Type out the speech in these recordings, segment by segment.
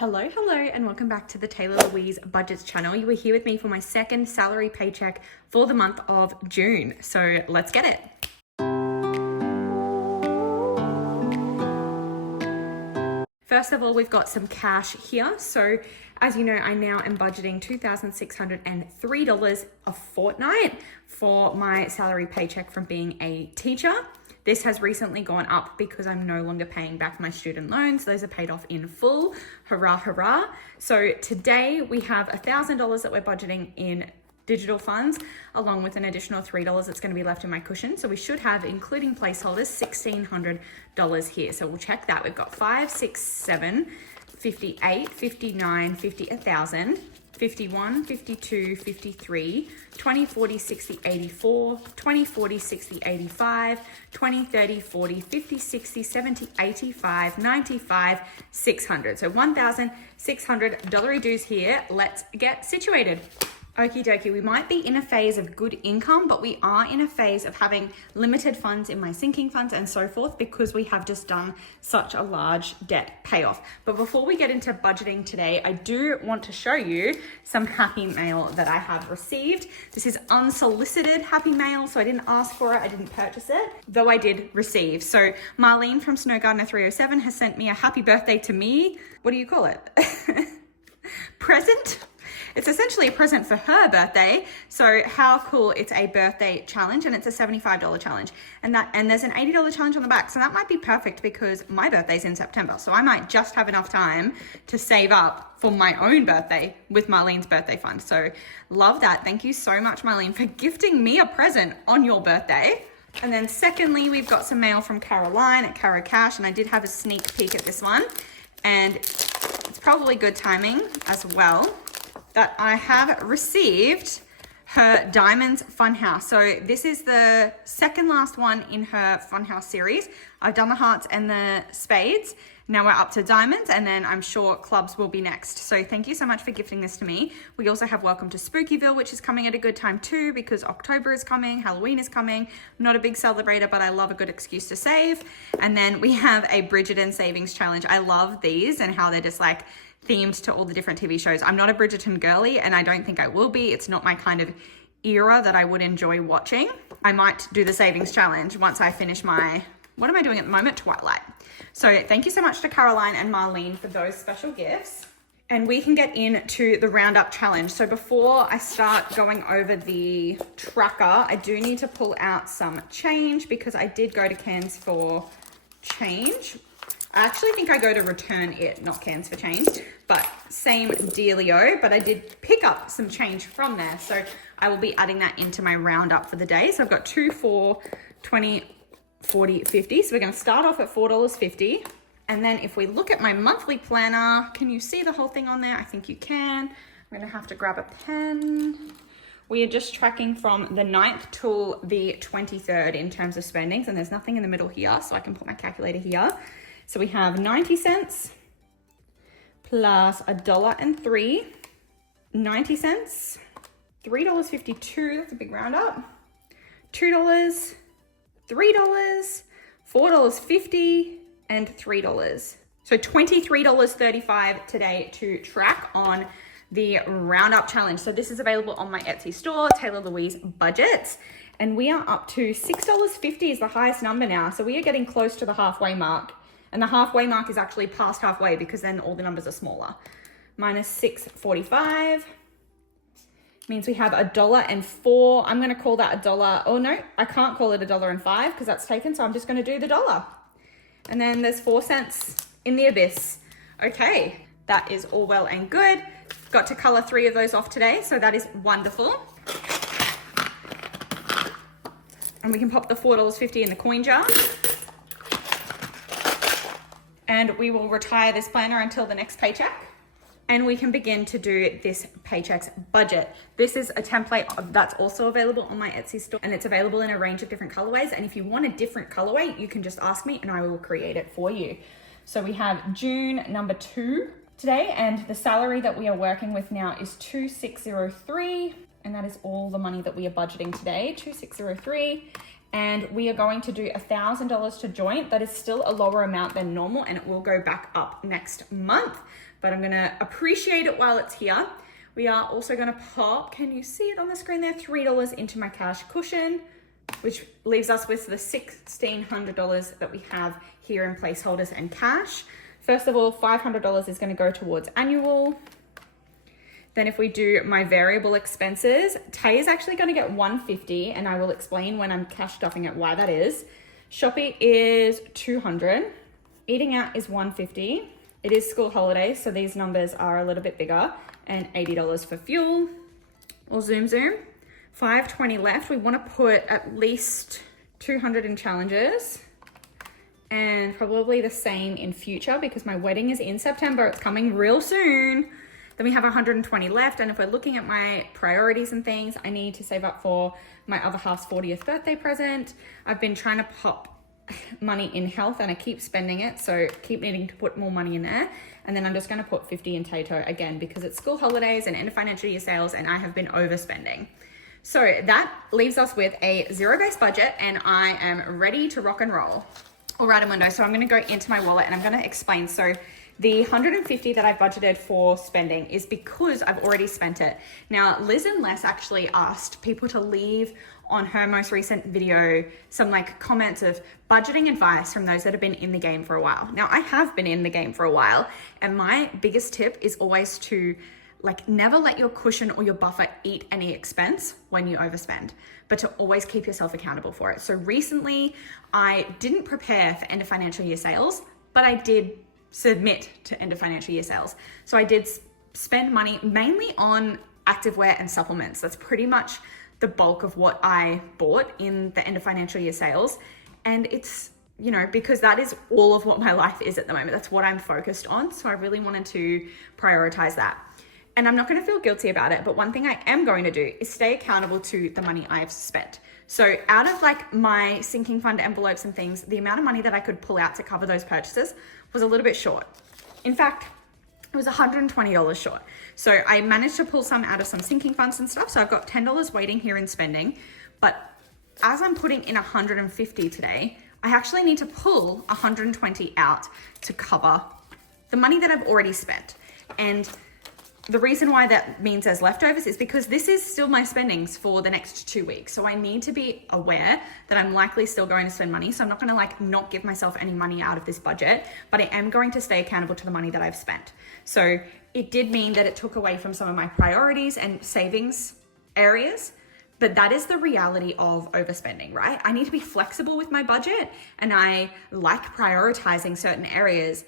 Hello, and welcome back to the Taylah Louise Budgets channel. You are here with me for my second salary paycheck for the month of June. So let's get it. First of all, we've got some cash here. So as you know, I now am budgeting $2,603 a fortnight for my salary paycheck from being a teacher. This has recently gone up because I'm no longer paying back my student loans. Those are paid off in full. Hurrah, hurrah. So today we have $1,000 that we're budgeting in digital funds, along with an additional $3 that's going to be left in my cushion. So we should have, including placeholders, $1,600 here. So we'll check that. We've got 5, 6, 7, 58, 59, 50, 1,000. 51, 52, 53, 20, 40, 60, 84, 20, 40, 60, 85, 20, 30, 40, 50, 60, 70, 85, 95, 600. So $1,600 dues here. Let's get situated. Okie dokie, we might be in a phase of good income, but we are in a phase of having limited funds in my sinking funds and so forth because we have just done such a large debt payoff. But before we get into budgeting today, I do want to show you some happy mail that I have received. This is unsolicited happy mail, so I didn't ask for it, I didn't purchase it, though I did receive. So Marlene from Snow Gardener 307 has sent me a happy birthday to me. What do you call it? Present? It's essentially a present for her birthday. So how cool, it's a birthday challenge and it's a $75 challenge. And there's an $80 challenge on the back. So that might be perfect because my birthday's in September. So I might just have enough time to save up for my own birthday with Marlene's birthday fund. So love that. Thank you so much, Marlene, for gifting me a present on your birthday. And then secondly, we've got some mail from Caroline at Caro Cash. And I did have a sneak peek at this one. And it's probably good timing as well that I have received her Diamonds Funhouse. So this is the second last one in her Funhouse series. I've done the hearts and the spades. Now we're up to diamonds, and then I'm sure clubs will be next. So thank you so much for gifting this to me. We also have Welcome to Spookyville, which is coming at a good time too, because October is coming, Halloween is coming. I'm not a big celebrator, but I love a good excuse to save. And then we have a Bridgerton Savings Challenge. I love these and how they're just like themed to all the different TV shows. I'm not a Bridgerton girly, and I don't think I will be. It's not my kind of era that I would enjoy watching. I might do the savings challenge once I finish my, what am I doing at the moment? Twilight. So thank you so much to Caroline and Marlene for those special gifts. And we can get into the roundup challenge. So before I start going over the tracker, I do need to pull out some change because I did go to Cans for change. I actually think I go to return it, not Cans for change, but same dealio, but I did pick up some change from there. So I will be adding that into my roundup for the day. So I've got 2, 4, 20, 40, 50. So we're going to start off at $4.50. And then if we look at my monthly planner, can you see the whole thing on there? I think you can. I'm going to have to grab a pen. We are just tracking from the 9th till the 23rd in terms of spendings, and there's nothing in the middle here, so I can put my calculator here. So we have 90 cents plus $1.03, 90 cents, $3.52, that's a big roundup, $2, $3, $4.50, and $3. So $23.35 today to track on the roundup challenge. So this is available on my Etsy store, Taylah Louise Budgets. And we are up to $6.50 is the highest number now. So we are getting close to the halfway mark. And the halfway mark is actually past halfway because then all the numbers are smaller. Minus $6.45 means we have $1.04. I'm going to call that $1. Oh no, I can't call it $1.05 because that's taken. So I'm just going to do the dollar. And then there's 4 cents in the abyss. Okay, that is all well and good. Got to color 3 of those off today, so that is wonderful. And we can pop the $4.50 in the coin jar. And we will retire this planner until the next paycheck. And we can begin to do this paycheck's budget. This is a template that's also available on my Etsy store, and it's available in a range of different colorways. And if you want a different colorway, you can just ask me and I will create it for you. So we have June number 2 today, and the salary that we are working with now is 2,603. And that is all the money that we are budgeting today, 2,603. And we are going to do $1,000 to joint. That is still a lower amount than normal, and it will go back up next month. but I'm gonna appreciate it while it's here. We are also gonna pop, can you see it on the screen there, $3 into my cash cushion, which leaves us with the $1,600 that we have here in placeholders and cash. First of all, $500 is gonna go towards annual. Then if we do my variable expenses, Tay is actually gonna get $150, and I will explain when I'm cash stuffing it why that is. Shopee is $200. Eating out is $150. It is school holidays, so these numbers are a little bit bigger, and $80 for fuel. Or zoom. $520 left. We want to put at least $200 in challenges, and probably the same in future because my wedding is in September. It's coming real soon. Then we have $120 left, and if we're looking at my priorities and things, I need to save up for my other half's 40th birthday present. I've been trying to pop money in health and I keep spending it, so keep needing to put more money in there. And then I'm just going to put 50 in Tato again because it's school holidays and end of financial year sales, and I have been overspending. So that leaves us with a zero-based budget, and I am ready to rock and roll. All right, Amundo, so I'm going to go into my wallet and I'm going to explain. So the $150 that I've budgeted for spending is because I've already spent it. Now, Liz and Les actually asked people to leave on her most recent video some like comments of budgeting advice from those that have been in the game for a while. Now, I have been in the game for a while, and my biggest tip is always to like never let your cushion or your buffer eat any expense when you overspend, but to always keep yourself accountable for it. So recently, I didn't prepare for end of financial year sales, but I did submit to end of financial year sales. So I did spend money mainly on activewear and supplements. That's pretty much the bulk of what I bought in the end of financial year sales. And it's, you know, because that is all of what my life is at the moment. That's what I'm focused on. So I really wanted to prioritize that. And I'm not going to feel guilty about it, but one thing I am going to do is stay accountable to the money I've spent. So out of like my sinking fund envelopes and things, the amount of money that I could pull out to cover those purchases was a little bit short. In fact, it was $120 short. So I managed to pull some out of some sinking funds and stuff. So I've got $10 waiting here in spending. But as I'm putting in $150 today, I actually need to pull $120 out to cover the money that I've already spent. And the reason why that means there's leftovers is because this is still my spendings for the next 2 weeks. So I need to be aware that I'm likely still going to spend money. So I'm not going to like not give myself any money out of this budget, but I am going to stay accountable to the money that I've spent. So it did mean that it took away from some of my priorities and savings areas, but that is the reality of overspending, right? I need to be flexible with my budget, and I like prioritizing certain areas,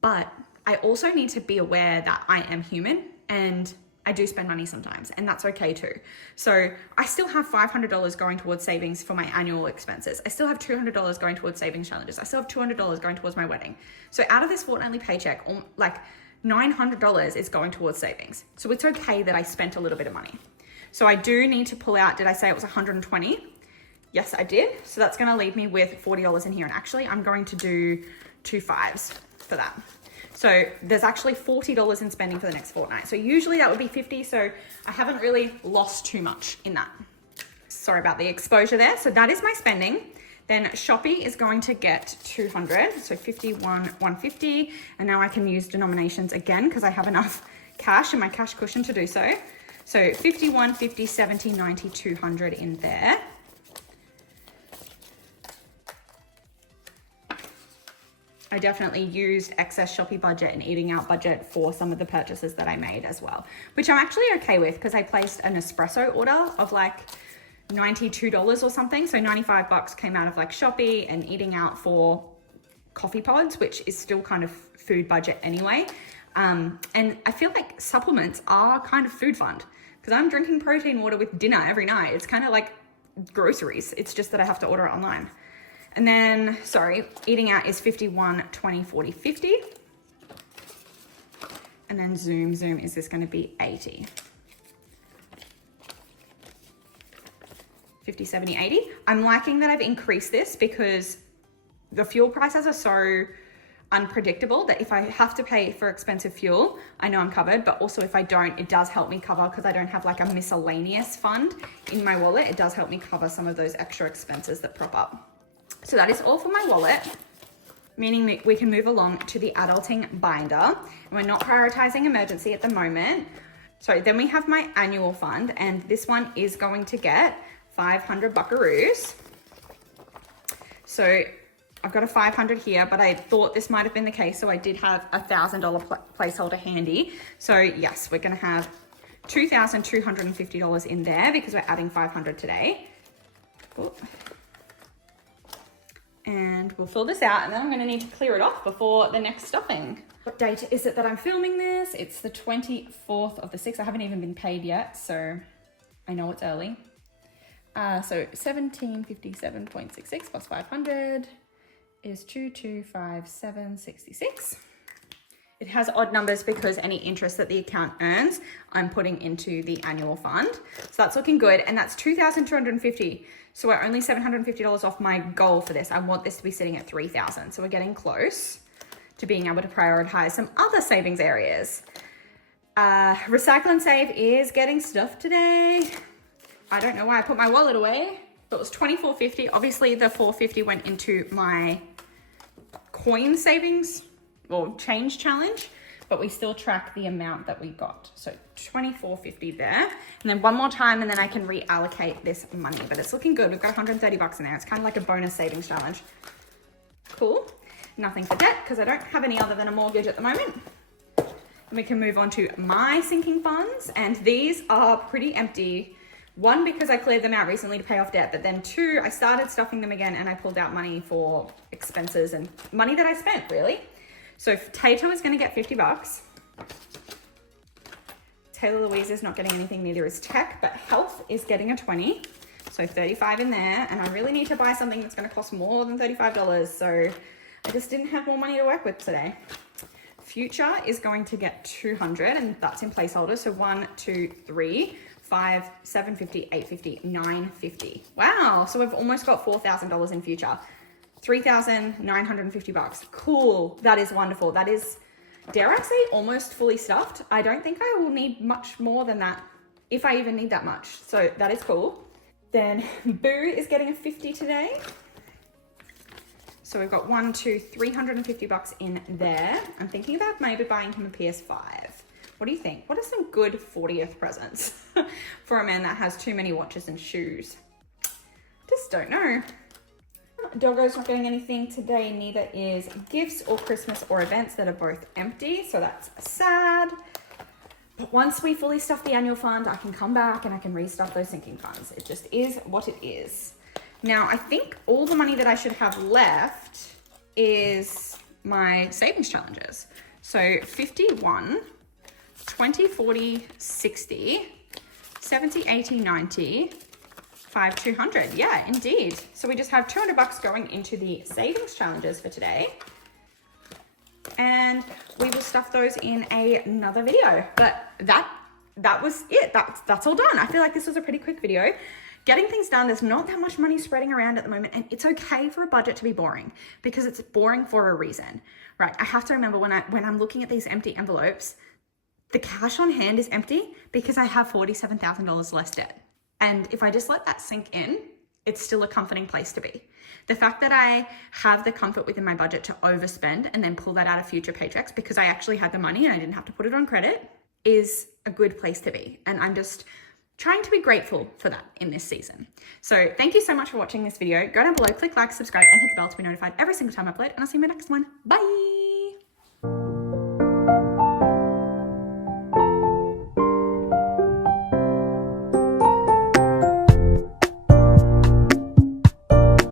but I also need to be aware that I am human and I do spend money sometimes, and that's okay too. So I still have $500 going towards savings for my annual expenses. I still have $200 going towards savings challenges. I still have $200 going towards my wedding. So out of this fortnightly paycheck, like $900 is going towards savings. So it's okay that I spent a little bit of money. So I do need to pull out, did I say it was 120? Yes, I did. So that's gonna leave me with $40 in here. And actually I'm going to do 2 5s for that. So there's actually $40 in spending for the next fortnight. So usually that would be 50. So I haven't really lost too much in that. Sorry about the exposure there. So that is my spending. Then Shopee is going to get 200. So 51, 150. And now I can use denominations again because I have enough cash in my cash cushion to do so. So 51, 50, 70, 90, 200 in there. I definitely used excess Shopee budget and eating out budget for some of the purchases that I made as well, which I'm actually okay with because I placed an espresso order of like $92 or something. So 95 bucks came out of like Shopee and eating out for coffee pods, which is still kind of food budget anyway. And I feel like supplements are kind of food fund because I'm drinking protein water with dinner every night. It's kind of like groceries. It's just that I have to order it online. And then, sorry, eating out is 51, 20, 40, 50. And then zoom, is this going to be 80? 50, 70, 80. I'm liking that I've increased this because the fuel prices are so unpredictable that if I have to pay for expensive fuel, I know I'm covered, but also if I don't, it does help me cover because I don't have like a miscellaneous fund in my wallet. It does help me cover some of those extra expenses that prop up. So that is all for my wallet. meaning we can move along to the adulting binder. And we're not prioritizing emergency at the moment. So then we have my annual fund, and this one is going to get 500 buckaroos. So I've got a 500 here, but I thought this might have been the case, so I did have a $1,000 placeholder handy. So yes, we're gonna have $2,250 in there because we're adding 500 today. Ooh. And we'll fill this out, and then I'm gonna need to clear it off before the next stuffing. What date is it that I'm filming this? It's the 24th of the 6th. I haven't even been paid yet, so I know it's early. So 1757.66 plus 500 is 2257.66. It has odd numbers because any interest that the account earns, I'm putting into the annual fund. So that's looking good. And that's 2,250. So we're only $750 off my goal for this. I want this to be sitting at 3,000. So we're getting close to being able to prioritize some other savings areas. Recycle and save is getting stuff today. I don't know why I put my wallet away, but it was $24.50. Obviously the $4.50 went into my coin savings or change challenge, but we still track the amount that we got. So $24.50 there. And then one more time, and then I can reallocate this money, but it's looking good. We've got 130 bucks in there. It's kind of like a bonus savings challenge. Cool. Nothing for debt because I don't have any other than a mortgage at the moment. And we can move on to my sinking funds, and these are pretty empty. One, because I cleared them out recently to pay off debt, but then two, I started stuffing them again and I pulled out money for expenses and money that I spent, really. So Tato is gonna get 50 bucks. Taylah Louise is not getting anything, neither is Tech, but Health is getting a 20. So 35 in there, and I really need to buy something that's gonna cost more than $35, so I just didn't have more money to work with today. Future is going to get 200, and that's in placeholder, so 1, 2, 3, 5, 750, 850, 950. Wow, so we've almost got $4,000 in future. 3,950 bucks. Cool, that is wonderful. That is, dare I say, almost fully stuffed. I don't think I will need much more than that, if I even need that much. So that is cool. Then Boo is getting a 50 today. So we've got 1, 2, 350 bucks in there. I'm thinking about maybe buying him a PS5. What do you think? What are some good 40th presents for a man that has too many watches and shoes? Just don't know. Doggo's not getting anything today, neither is gifts or Christmas or events that are both empty, so that's sad. But once we fully stuff the annual fund, I can come back and I can restuff those sinking funds. It just is what it is. Now, I think all the money that I should have left is my savings challenges. So 51, 20, 40, 60, 70, 80, 90, 5, 200. Yeah, indeed. So we just have 200 bucks going into the savings challenges for today. And we will stuff those in another video. But that was it. That's all done. I feel like this was a pretty quick video. Getting things done, there's not that much money spreading around at the moment, and it's okay for a budget to be boring because it's boring for a reason, right? I have to remember when I'm looking at these empty envelopes, the cash on hand is empty because I have $47,000 less debt. And if I just let that sink in, it's still a comforting place to be. The fact that I have the comfort within my budget to overspend and then pull that out of future paychecks because I actually had the money and I didn't have to put it on credit is a good place to be. And I'm just trying to be grateful for that in this season. So thank you so much for watching this video. Go down below, click like, subscribe, and hit the bell to be notified every single time I upload, and I'll see you in my next one. Bye.